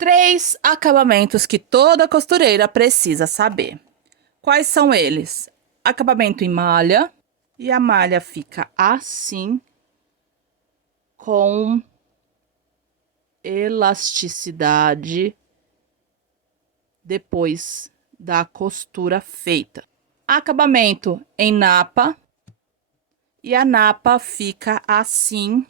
Três acabamentos que toda costureira precisa saber. Quais são eles? Acabamento em malha, e a malha fica assim, com elasticidade depois da costura feita. Acabamento em napa, e a napa fica assim,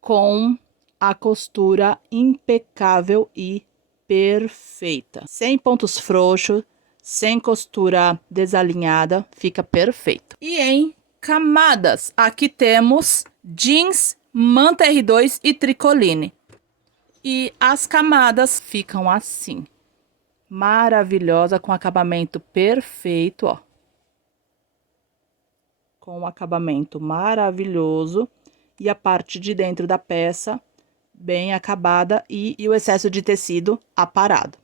com a costura impecável e perfeita. Sem pontos frouxos, sem costura desalinhada, fica perfeito. E em camadas, aqui temos jeans, manta R2 e tricoline. E as camadas ficam assim. Maravilhosa, com acabamento perfeito, ó. Com um acabamento maravilhoso. E a parte de dentro da peça bem acabada e o excesso de tecido aparado.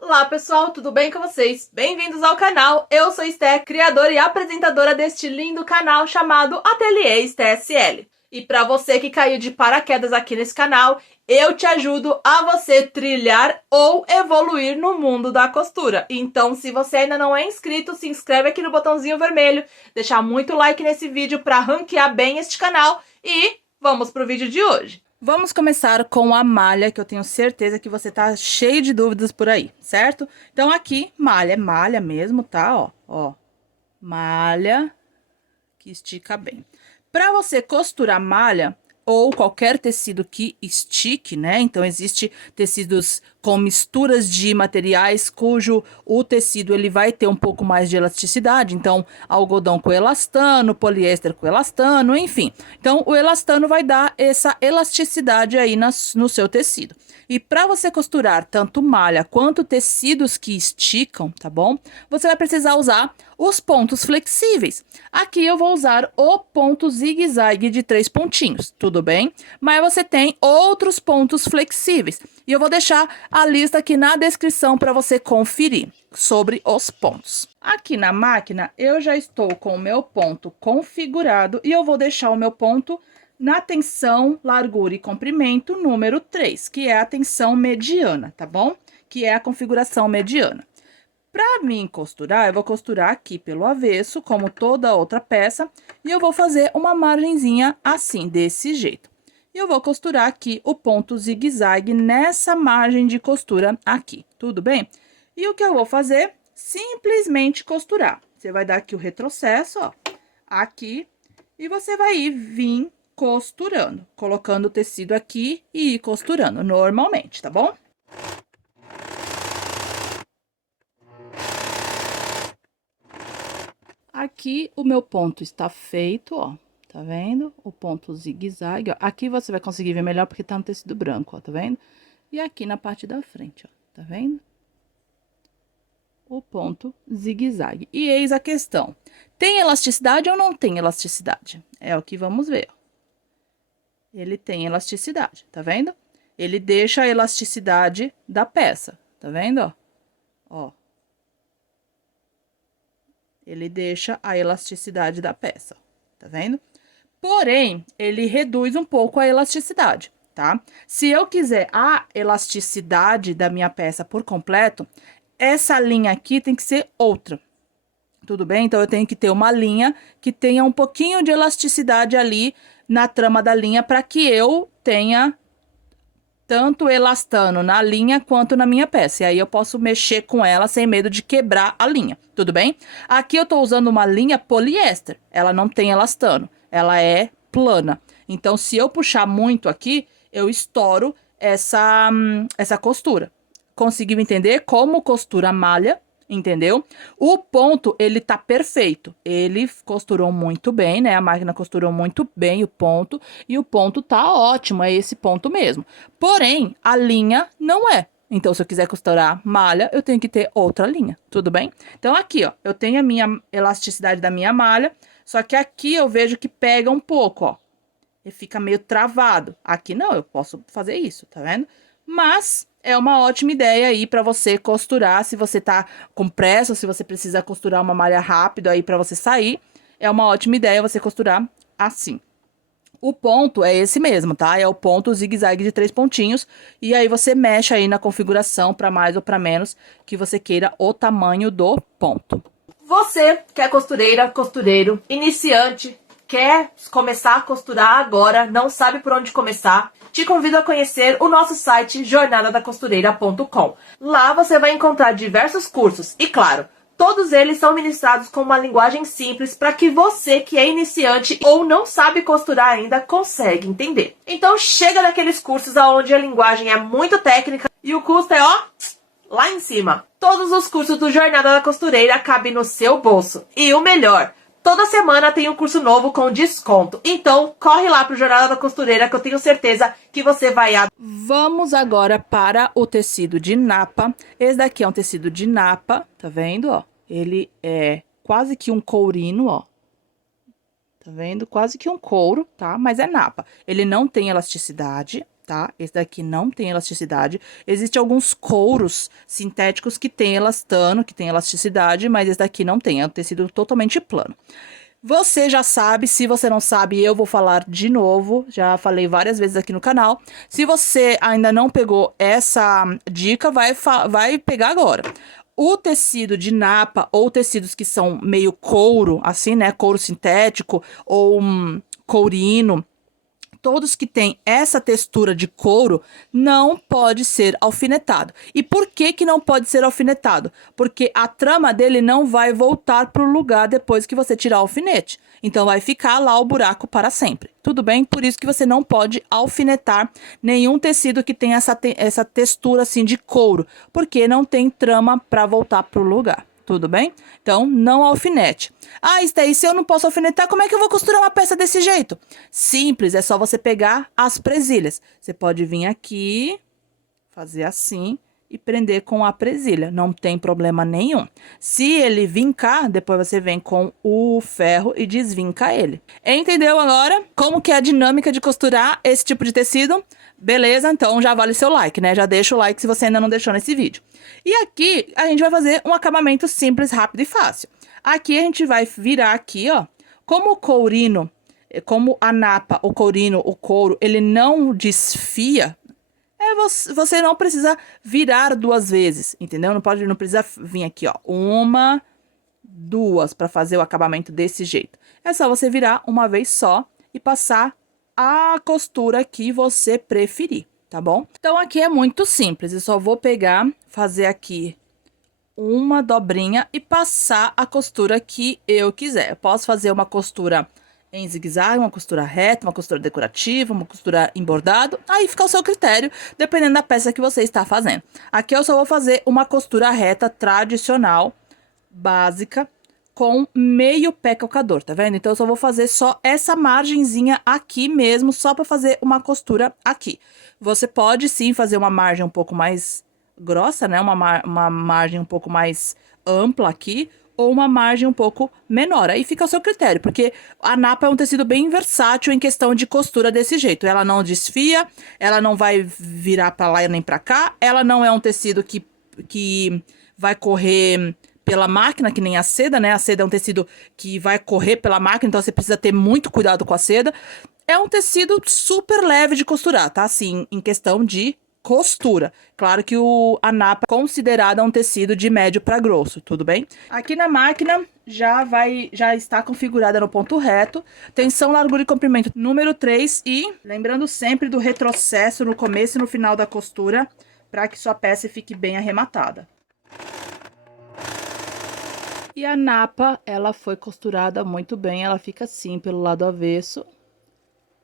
Olá pessoal, tudo bem com vocês? Bem-vindos ao canal, eu sou Esté, criadora e apresentadora deste lindo canal chamado Ateliê Esté SL. E para você que caiu de paraquedas aqui nesse canal, eu te ajudo a você trilhar ou evoluir no mundo da costura. Então, se você ainda não é inscrito, se inscreve aqui no botãozinho vermelho, deixar muito like nesse vídeo para ranquear bem este canal e vamos pro vídeo de hoje. Vamos começar com a malha, que eu tenho certeza que você tá cheio de dúvidas por aí, certo? Então, aqui, malha, é malha mesmo, tá? Ó, malha que estica bem. Para você costurar malha ou qualquer tecido que estique, né? Então, existe tecidos com misturas de materiais cujo o tecido ele vai ter um pouco mais de elasticidade. Então, algodão com elastano, poliéster com elastano, enfim. Então, o elastano vai dar essa elasticidade aí no seu tecido. E para você costurar tanto malha quanto tecidos que esticam, tá bom? Você vai precisar usar os pontos flexíveis. Aqui eu vou usar o ponto zigue-zague de 3 pontinhos, tudo bem? Mas você tem outros pontos flexíveis. E eu vou deixar a lista aqui na descrição para você conferir sobre os pontos. Aqui na máquina eu já estou com o meu ponto configurado e eu vou deixar o meu ponto na tensão, largura e comprimento número 3, que é a tensão mediana, tá bom? Que é a configuração mediana. Para mim costurar, eu vou costurar aqui pelo avesso, como toda outra peça, e eu vou fazer uma margenzinha assim, desse jeito. E eu vou costurar aqui o ponto zigue-zague nessa margem de costura aqui, tudo bem? E o que eu vou fazer? Simplesmente costurar. Você vai dar aqui o retrocesso, ó, aqui, e você vai vir costurando, colocando o tecido aqui e ir costurando normalmente, tá bom? Aqui o meu ponto está feito, ó, tá vendo? O ponto zigue-zague, ó. Aqui você vai conseguir ver melhor porque tá no tecido branco, ó, tá vendo? E aqui na parte da frente, ó, tá vendo? O ponto zigue-zague. E eis a questão: tem elasticidade ou não tem elasticidade? É o que vamos ver, ó. Ele tem elasticidade, tá vendo? Ele deixa a elasticidade da peça, tá vendo, ó? Ó. Ele deixa a elasticidade da peça, tá vendo? Porém, ele reduz um pouco a elasticidade, tá? Se eu quiser a elasticidade da minha peça por completo, essa linha aqui tem que ser outra, tudo bem? Então, eu tenho que ter uma linha que tenha um pouquinho de elasticidade ali na trama da linha para que eu tenha tanto elastano na linha quanto na minha peça. E aí, eu posso mexer com ela sem medo de quebrar a linha, tudo bem? Aqui, eu tô usando uma linha poliéster. Ela não tem elastano, ela é plana. Então, se eu puxar muito aqui, eu estouro essa costura. Conseguiu entender como costura a malha? Entendeu? O ponto, ele tá perfeito. Ele costurou muito bem, né? A máquina costurou muito bem o ponto. E o ponto tá ótimo, é esse ponto mesmo. Porém, a linha não é. Então, se eu quiser costurar malha, eu tenho que ter outra linha, tudo bem? Então, aqui, ó, eu tenho a minha elasticidade da minha malha. Só que aqui eu vejo que pega um pouco, ó. E fica meio travado. Aqui não, eu posso fazer isso, tá vendo? Mas é uma ótima ideia aí para você costurar, se você tá com pressa, se você precisa costurar uma malha rápido aí para você sair. é uma ótima ideia você costurar assim. O ponto é esse mesmo, tá? É o ponto zigue-zague de 3 pontinhos. E aí você mexe aí na configuração para mais ou para menos que você queira o tamanho do ponto. Você que é costureira, costureiro, iniciante, quer começar a costurar agora, não sabe por onde começar, te convido a conhecer o nosso site jornadadacostureira.com. Lá você vai encontrar diversos cursos e, claro, todos eles são ministrados com uma linguagem simples para que você que é iniciante ou não sabe costurar ainda consiga entender. Então chega daqueles cursos onde a linguagem é muito técnica e o custo é, ó, lá em cima. Todos os cursos do Jornada da Costureira cabem no seu bolso. E o melhor, toda semana tem um curso novo com desconto. Então, corre lá pro Jornada da Costureira que eu tenho certeza que você vai adorar. Vamos agora para o tecido de napa. Esse daqui é um tecido de napa, tá vendo, ó? Ele é quase que um courino, ó. Tá vendo? Quase que um couro, tá? Mas é napa. Ele não tem elasticidade, tá? Esse daqui não tem elasticidade. Existem alguns couros sintéticos que tem elastano, que tem elasticidade, mas esse daqui não tem. É um tecido totalmente plano. Você já sabe, se você não sabe, eu vou falar de novo. Já falei várias vezes aqui no canal. Se você ainda não pegou essa dica, vai pegar agora. O tecido de napa ou tecidos que são meio couro, assim, né? Couro sintético ou courino. Todos que têm essa textura de couro não pode ser alfinetado. E por que que não pode ser alfinetado? Porque a trama dele não vai voltar para o lugar depois que você tirar o alfinete. Então vai ficar lá o buraco para sempre. Tudo bem? Por isso que você não pode alfinetar nenhum tecido que tenha essa textura assim de couro, porque não tem trama para voltar para o lugar. Tudo bem? Então, não alfinete. Ah, Stey, se eu não posso alfinetar, como é que eu vou costurar uma peça desse jeito? Simples, é só você pegar as presilhas. Você pode vir aqui, fazer assim e prender com a presilha. Não tem problema nenhum. Se ele vincar, depois você vem com o ferro e desvinca ele. Entendeu agora como que é a dinâmica de costurar esse tipo de tecido? Beleza? Então já vale seu like, né? Já deixa o like se você ainda não deixou nesse vídeo. E aqui a gente vai fazer um acabamento simples, rápido e fácil. Aqui a gente vai virar aqui, ó. Como o courino, como a napa, o courino, o couro, ele não desfia, você não precisa virar 2 vezes, entendeu? Não precisa vir aqui, ó. 1, 2 para fazer o acabamento desse jeito. É só você virar uma vez só e passar a costura que você preferir, tá bom? Então, aqui é muito simples. Eu só vou pegar, fazer aqui uma dobrinha e passar a costura que eu quiser. Eu posso fazer uma costura em zigue-zague, uma costura reta, uma costura decorativa, uma costura em bordado. Aí fica ao seu critério, dependendo da peça que você está fazendo. Aqui eu só vou fazer uma costura reta tradicional, básica, com meio pé calcador, tá vendo? Então, eu só vou fazer só essa margenzinha aqui mesmo, só pra fazer uma costura aqui. Você pode, sim, fazer uma margem um pouco mais grossa, né? Uma margem um pouco mais ampla aqui, ou uma margem um pouco menor. Aí fica ao seu critério, porque a napa é um tecido bem versátil em questão de costura desse jeito. Ela não desfia, ela não vai virar pra lá nem pra cá, ela não é um tecido que vai correr pela máquina, que nem a seda, né? A seda é um tecido que vai correr pela máquina, então você precisa ter muito cuidado com a seda. É um tecido super leve de costurar, tá? Assim, em questão de costura. Claro que a napa é considerada um tecido de médio para grosso, tudo bem? Aqui na máquina já está configurada no ponto reto. Tensão, largura e comprimento número 3 e lembrando sempre do retrocesso no começo e no final da costura, para que sua peça fique bem arrematada. E a napa, ela foi costurada muito bem, ela fica assim pelo lado avesso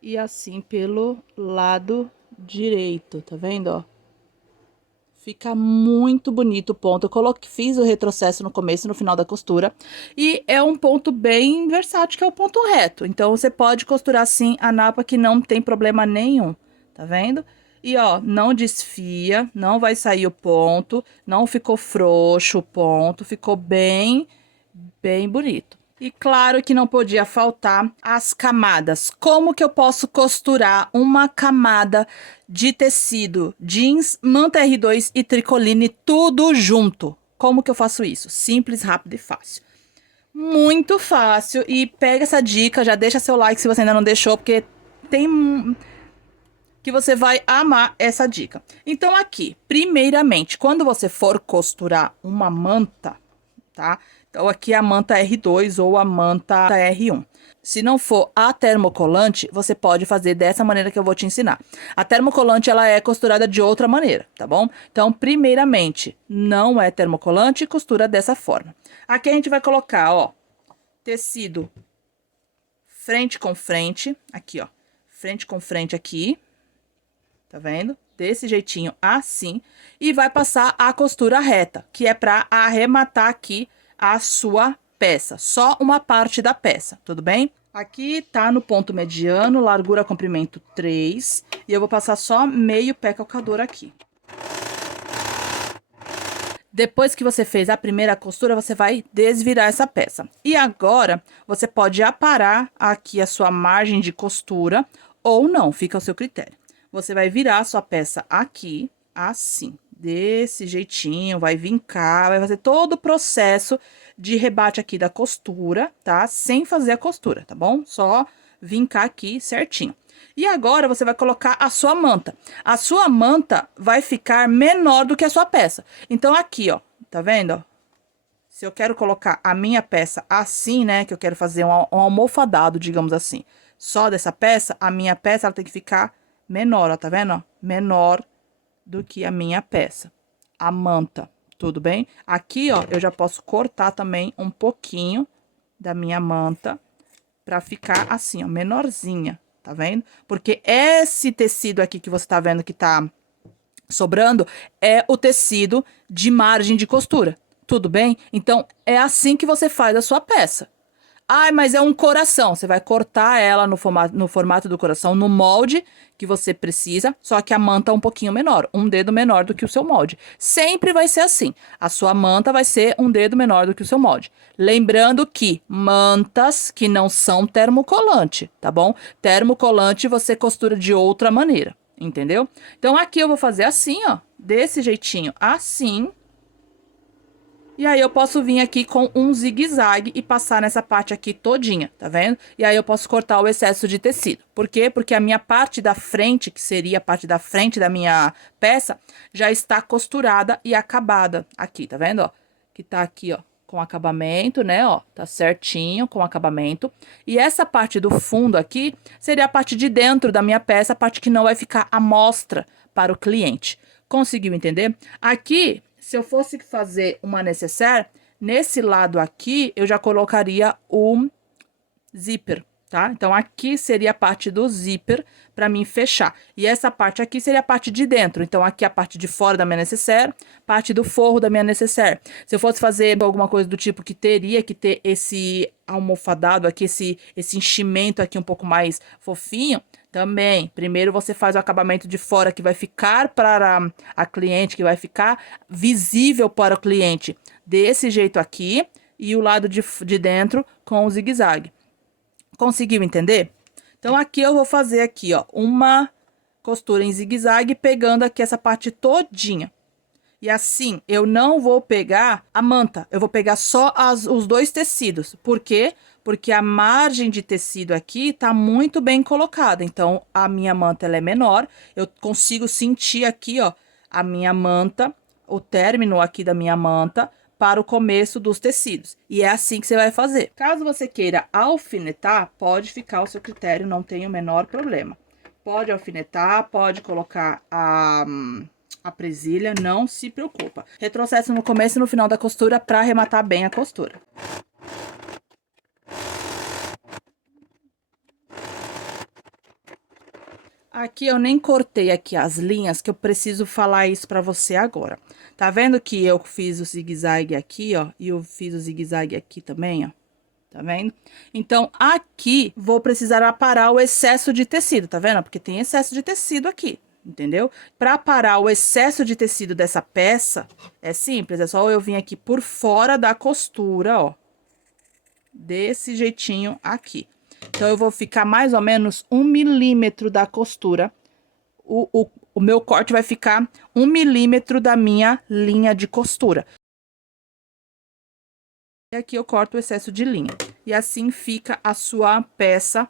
e assim pelo lado direito, tá vendo, ó? Fica muito bonito o ponto. Eu fiz o retrocesso no começo e no final da costura. E é um ponto bem versátil, que é o ponto reto. Então, você pode costurar assim a napa que não tem problema nenhum, tá vendo? E, ó, não desfia, não vai sair o ponto, não ficou frouxo o ponto, ficou bem bonito. E claro que não podia faltar as camadas. Como que eu posso costurar uma camada de tecido jeans, manta R2 e tricoline tudo junto? Como que eu faço isso? Simples, rápido e fácil. Muito fácil. E pega essa dica, já deixa seu like se você ainda não deixou, porque tem que você vai amar essa dica. Então aqui, primeiramente, quando você for costurar uma manta, tá? Então aqui a manta R2 ou a manta R1. Se não for a termocolante, você pode fazer dessa maneira que eu vou te ensinar. A termocolante, ela é costurada de outra maneira, tá bom? Então, primeiramente, não é termocolante, costura dessa forma. Aqui a gente vai colocar, ó, tecido frente com frente, aqui, ó, frente com frente aqui, tá vendo? Desse jeitinho, assim, e vai passar a costura reta, que é pra arrematar aqui a sua peça, só uma parte da peça, tudo bem? Aqui tá no ponto mediano, largura comprimento 3, e eu vou passar só meio pé calcador aqui. Depois que você fez a primeira costura, você vai desvirar essa peça. E agora, você pode aparar aqui a sua margem de costura, ou não, fica ao seu critério. Você vai virar a sua peça aqui, assim, desse jeitinho, vai vincar, vai fazer todo o processo de rebate aqui da costura, tá? Sem fazer a costura, tá bom? Só vincar aqui certinho. E agora, você vai colocar a sua manta. A sua manta vai ficar menor do que a sua peça. Então, aqui, ó, tá vendo, ó? Se eu quero colocar a minha peça assim, né, que eu quero fazer um almofadado, digamos assim, só dessa peça, a minha peça, ela tem que ficar menor, ó, tá vendo, ó? Menor do que a minha peça. A manta, tudo bem? Aqui, ó, eu já posso cortar também um pouquinho da minha manta pra ficar assim, ó, menorzinha. Tá vendo? Porque esse tecido aqui que você tá vendo que tá sobrando é o tecido de margem de costura. Tudo bem? Então, é assim que você faz a sua peça. Ai, mas é um coração. Você vai cortar ela no formato do coração, no molde que você precisa, só que a manta é um pouquinho menor, um dedo menor do que o seu molde. Sempre vai ser assim. A sua manta vai ser um dedo menor do que o seu molde. Lembrando que mantas que não são termocolante, tá bom? Termocolante você costura de outra maneira, entendeu? Então aqui eu vou fazer assim, ó, desse jeitinho, assim. E aí, eu posso vir aqui com um zigue-zague e passar nessa parte aqui todinha, tá vendo? E aí, eu posso cortar o excesso de tecido. Por quê? Porque a minha parte da frente, que seria a parte da frente da minha peça, já está costurada e acabada aqui, tá vendo, ó? Que tá aqui, ó, com acabamento, né, ó, tá certinho com acabamento. E essa parte do fundo aqui seria a parte de dentro da minha peça, a parte que não vai ficar à mostra para o cliente. Conseguiu entender? Aqui, se eu fosse fazer uma necessaire, nesse lado aqui, eu já colocaria o zíper, tá? Então, aqui seria a parte do zíper para mim fechar. E essa parte aqui seria a parte de dentro. Então, aqui a parte de fora da minha necessaire, parte do forro da minha necessaire. Se eu fosse fazer alguma coisa do tipo que teria que ter esse almofadado aqui, esse enchimento aqui um pouco mais fofinho, também, primeiro você faz o acabamento de fora que vai ficar para a cliente, que vai ficar visível para o cliente desse jeito aqui, e o lado de dentro com o zigue-zague. Conseguiu entender? Então, aqui eu vou fazer aqui, ó, uma costura em zigue-zague, pegando aqui essa parte todinha. E assim, eu não vou pegar a manta, eu vou pegar só os dois tecidos. Por quê? Porque a margem de tecido aqui tá muito bem colocada. Então, a minha manta, ela é menor. Eu consigo sentir aqui, ó, a minha manta, o término aqui da minha manta, para o começo dos tecidos. E é assim que você vai fazer. Caso você queira alfinetar, pode ficar ao seu critério, não tem o menor problema. Pode alfinetar, pode colocar a presilha, não se preocupa. Retrocesso no começo e no final da costura para arrematar bem a costura. Aqui eu nem cortei aqui as linhas, que eu preciso falar isso pra você agora. Tá vendo que eu fiz o zigue-zague aqui, ó, e eu fiz o zigue-zague aqui também, ó? Tá vendo? Então, aqui, vou precisar aparar o excesso de tecido, tá vendo? Porque tem excesso de tecido aqui, entendeu? Pra parar o excesso de tecido dessa peça, é simples, é só eu vir aqui por fora da costura, ó. Desse jeitinho aqui. Então, eu vou ficar mais ou menos 1 milímetro da costura. O meu corte vai ficar 1 milímetro da minha linha de costura. E aqui eu corto o excesso de linha. E assim fica a sua peça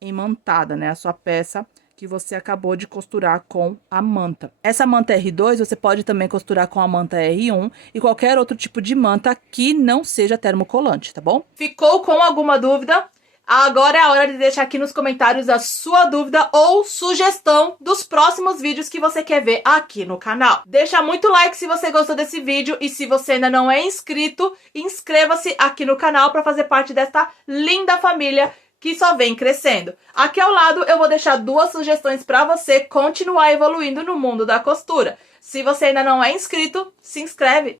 imantada, né? A sua peça que você acabou de costurar com a manta. Essa manta R2 você pode também costurar com a manta R1 e qualquer outro tipo de manta que não seja termocolante, tá bom? Ficou com alguma dúvida? Agora é a hora de deixar aqui nos comentários a sua dúvida ou sugestão dos próximos vídeos que você quer ver aqui no canal. Deixa muito like se você gostou desse vídeo e se você ainda não é inscrito, inscreva-se aqui no canal para fazer parte desta linda família que só vem crescendo. Aqui ao lado eu vou deixar 2 sugestões para você continuar evoluindo no mundo da costura. Se você ainda não é inscrito, se inscreve!